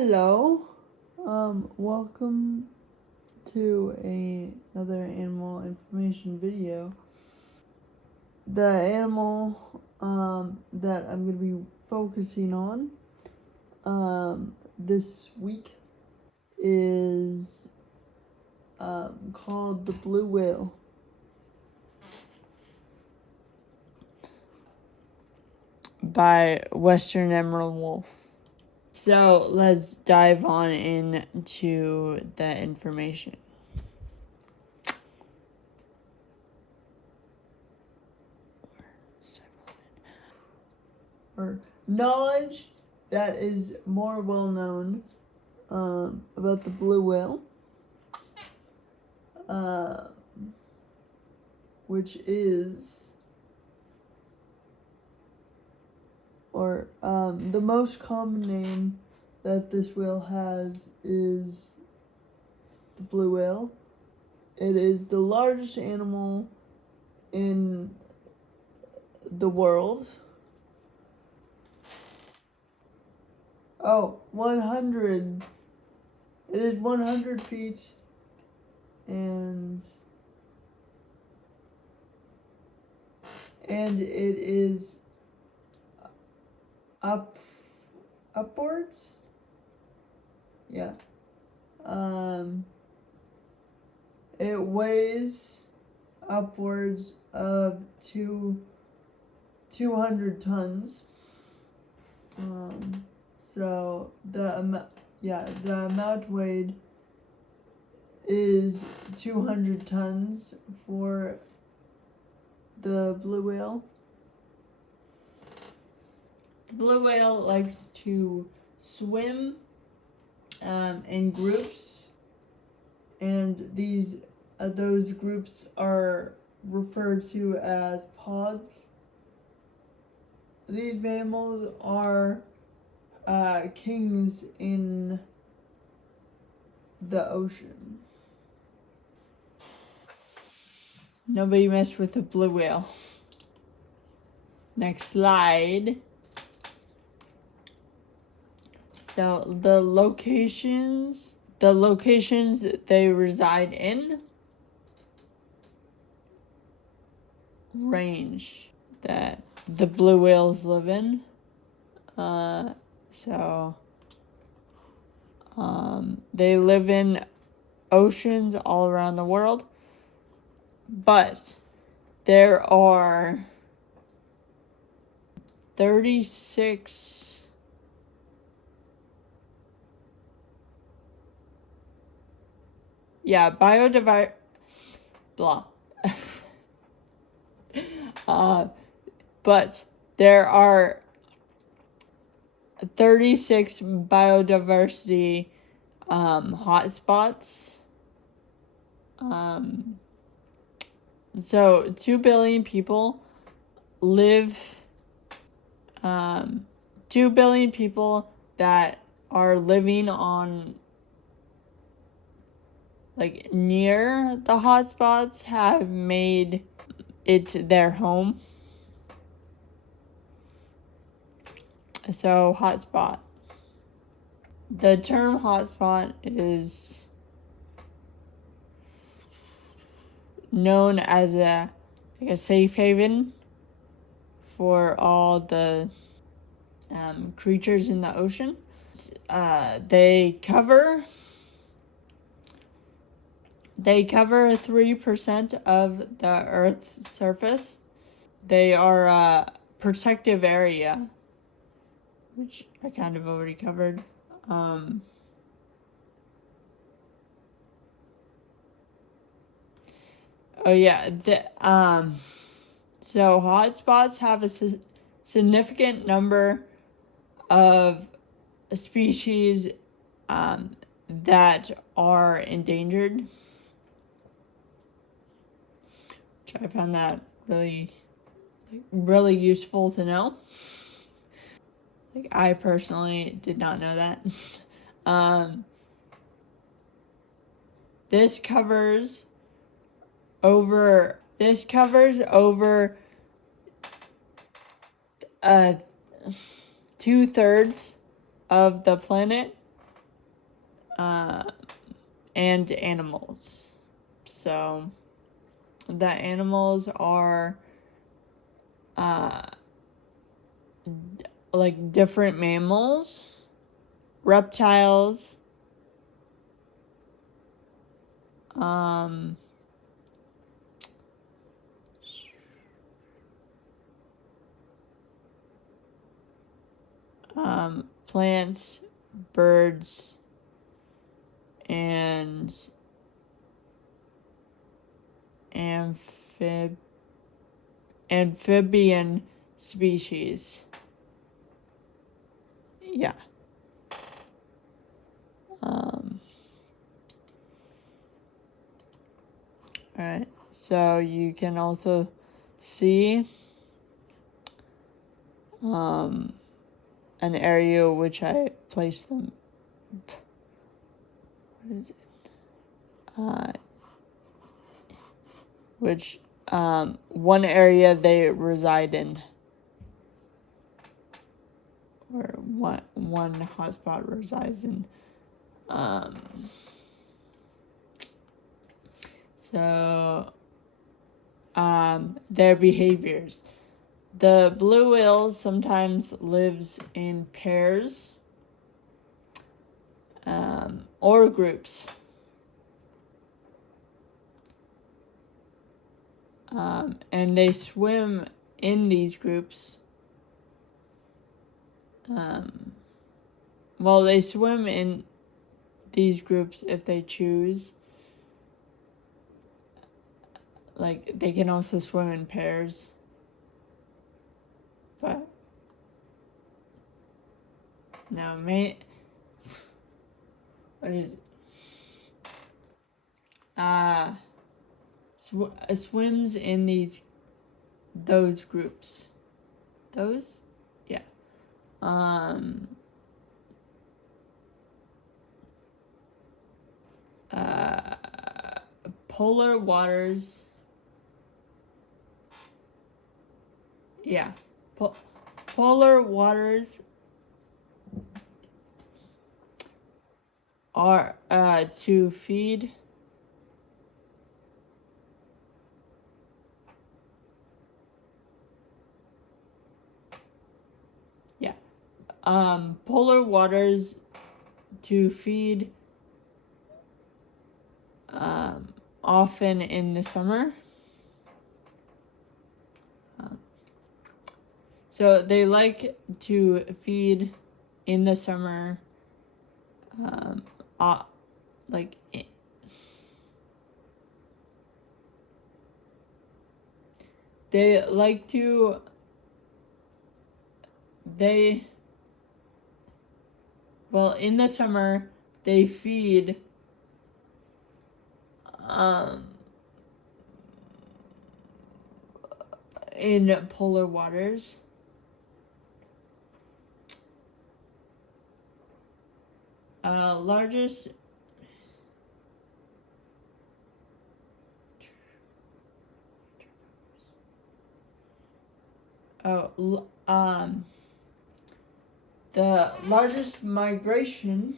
Hello, welcome to another animal information video. The animal that I'm going to be focusing on this week is called the blue whale. By Western Emerald Wolf. So let's dive on into the information. Or knowledge that is more well known about the blue whale, which is, the most common name that this whale has is the blue whale. It is the largest animal in the world. 100. It is 100 feet and it is upwards. Yeah. It weighs upwards of 200 tons. So the amount weighed is 200 tons for the blue whale. The blue whale likes to swim in groups, and those groups are referred to as pods. These mammals are kings in the ocean. Nobody messed with a blue whale. Next slide. So the locations they reside in, range that the blue whales live in. They live in oceans all around the world, but there are 36 but there are 36 biodiversity hotspots. So 2 billion people live. 2 billion people that are living on, near the hotspots have made it their home. So hotspot. The term hotspot is known as a safe haven for all the creatures in the ocean. They cover 3% of the Earth's surface. They are a protective area, which I kind of already covered. So hotspots have a significant number of species that are endangered, which I found that really useful to know. I personally did not know that. This covers over 2/3 of the planet, and animals. So the animals are like different mammals, reptiles, plants, birds, and amphibian species. Yeah. Alright, so you can also see an area which I placed them. What is it? Which one area they reside in, or one hotspot resides in. So their behaviors. The blue whale sometimes lives in pairs or groups. And they swim in these groups. Well, they swim in these groups if they choose. Like, they can also swim in pairs. But no, what is it? Swims in those groups. Those? Yeah. Polar waters. Yeah. Polar waters are to feed polar waters to feed often in the summer. So they like to feed in the summer, they like to, in the summer, they feed in polar waters. Largest the largest migration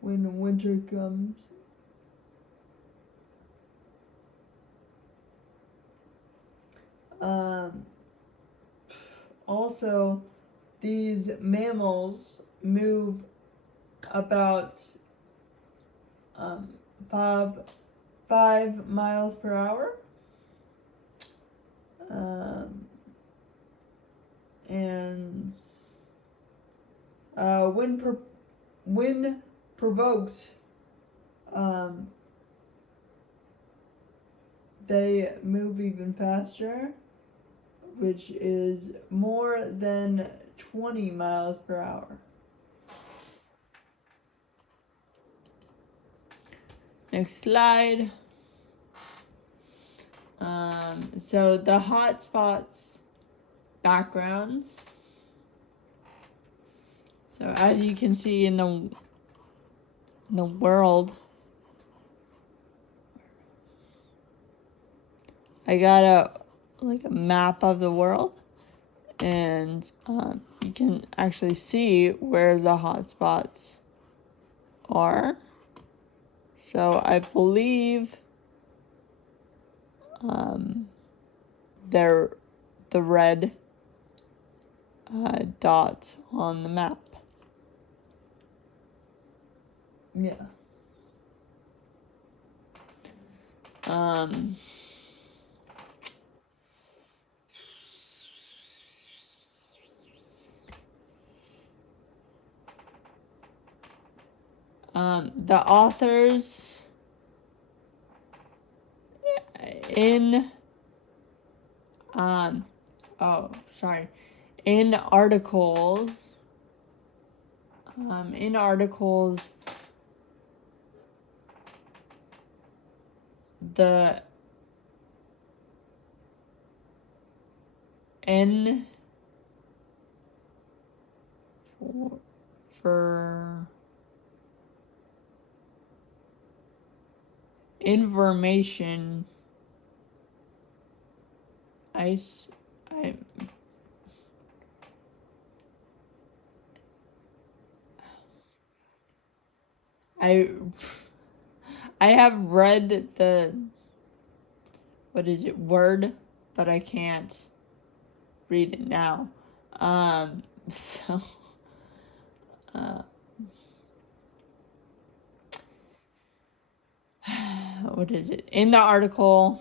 when winter comes. Also, these mammals move about 5 miles per hour. And when provoked, they move even faster, which is more than 20 miles per hour. Next slide. So the hotspots backgrounds. So as you can see in the world, I got a map of the world, And you can actually see where the hotspots are. So I believe they're the red dots on the map. Yeah. The authors in in articles the N for information I have read the word, but I can't read it now. So what is it? In the article,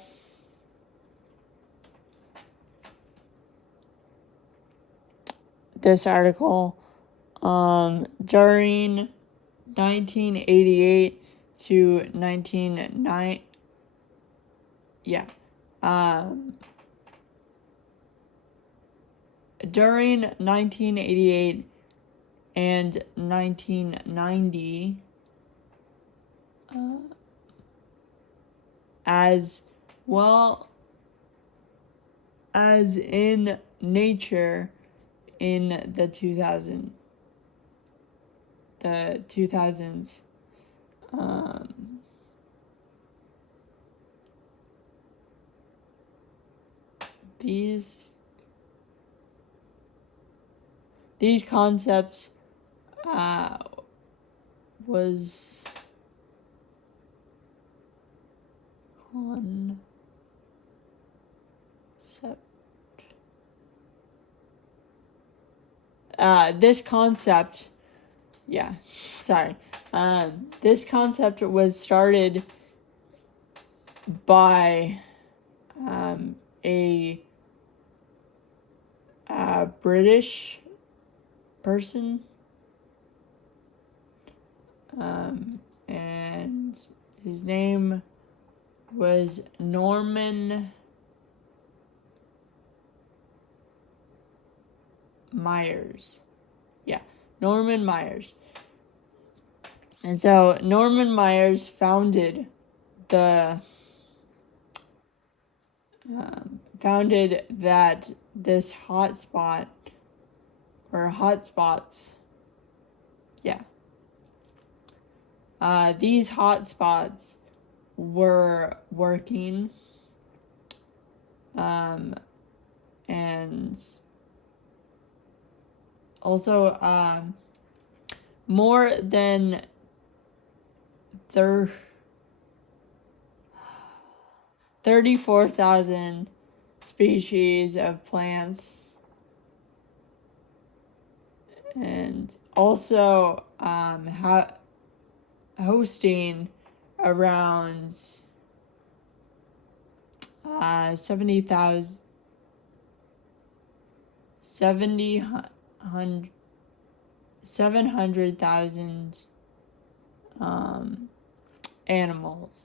during 1988 to 1990, during 1988 and 1990, as well as in nature in the 2000s. These concepts was this concept was started by a British person, and his name was Norman Myers. Norman Myers. And so Norman Myers founded that this hotspot or hotspots. These hotspots were working, and also more than 34,000 species of plants, and also hosting around 700,000 animals.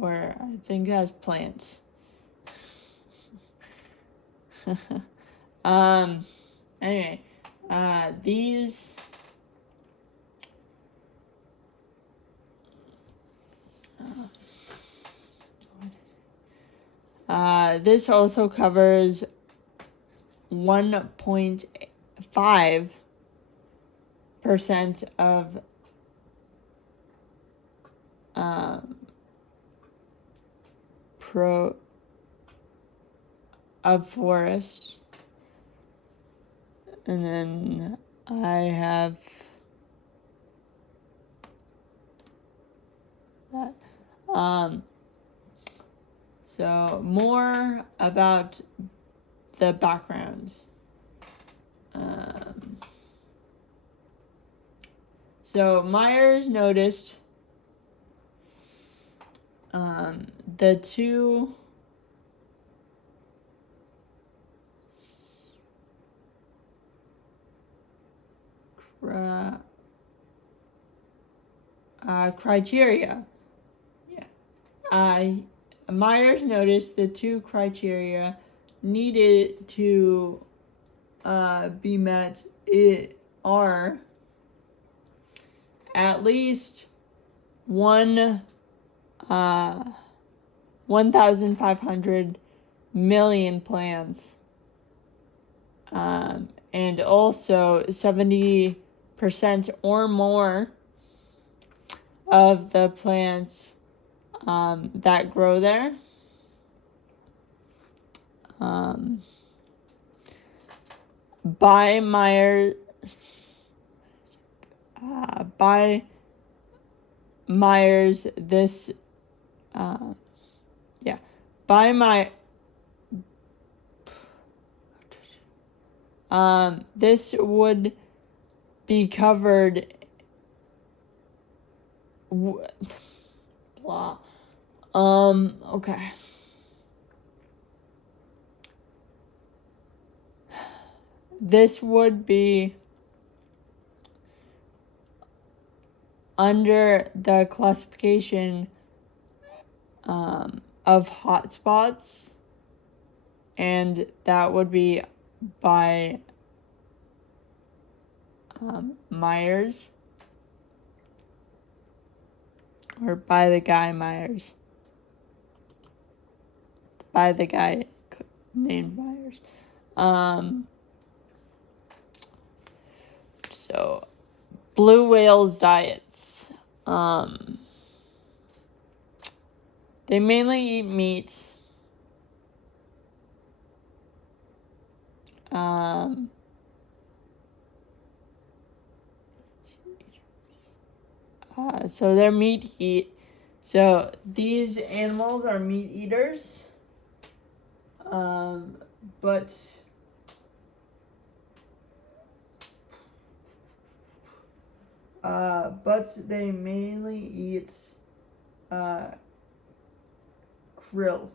Or I think that's plants. Anyway, these this also covers 1.5 percent of forest. And then I have that. So more about the background. So Myers noticed the two criteria. Yeah. Myers noticed the two criteria needed to be met are at least 1,500 million plants, and also 70% or more of the plants that grow there by Myers this this would be covered blah. Okay. This would be under the classification of hotspots, and that would be by Myers, or by the guy Myers, by the guy named Myers. So blue whales' diets. They mainly eat meat. So they're meat eat. So these animals are meat eaters. But they mainly eat krill,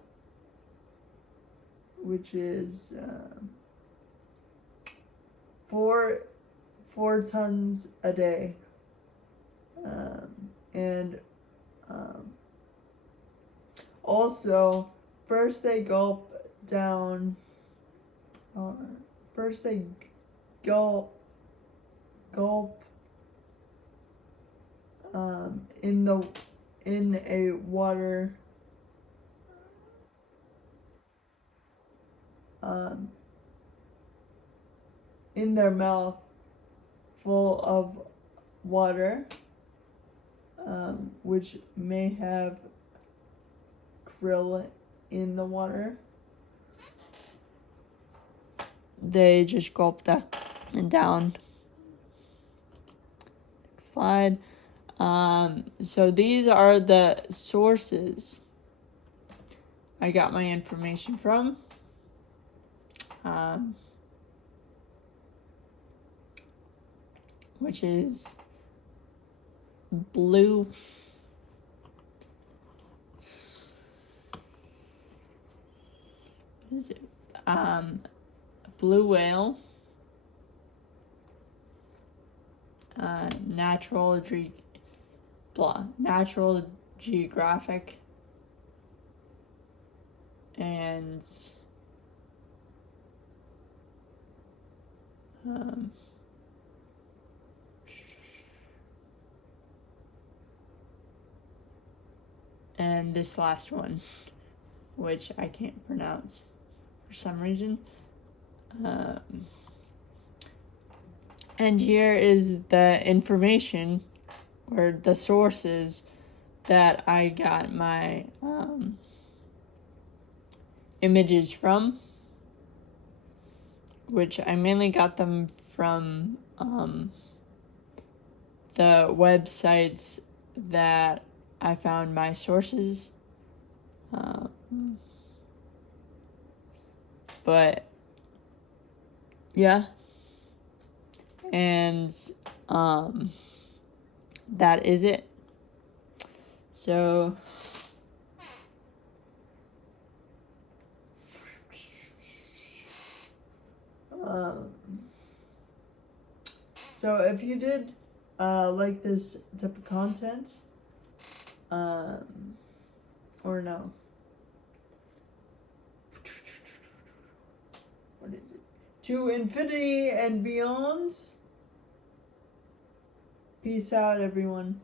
which is 4 tons a day, and also first they gulp down, or first they gulp in a water in their mouth full of water, which may have krill in the water. They just gulp that down. Next slide. So these are the sources I got my information from. Which is blue. What is it? Blue whale. Natural Geographic, and and this last one, which I can't pronounce for some reason. And here is the information or the sources that I got my images from, which I mainly got them from the websites that I found my sources. But yeah, and that is it. So so if you did like this type of content, or no, what is it? To infinity and beyond. Peace out, everyone.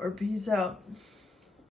Or peace out.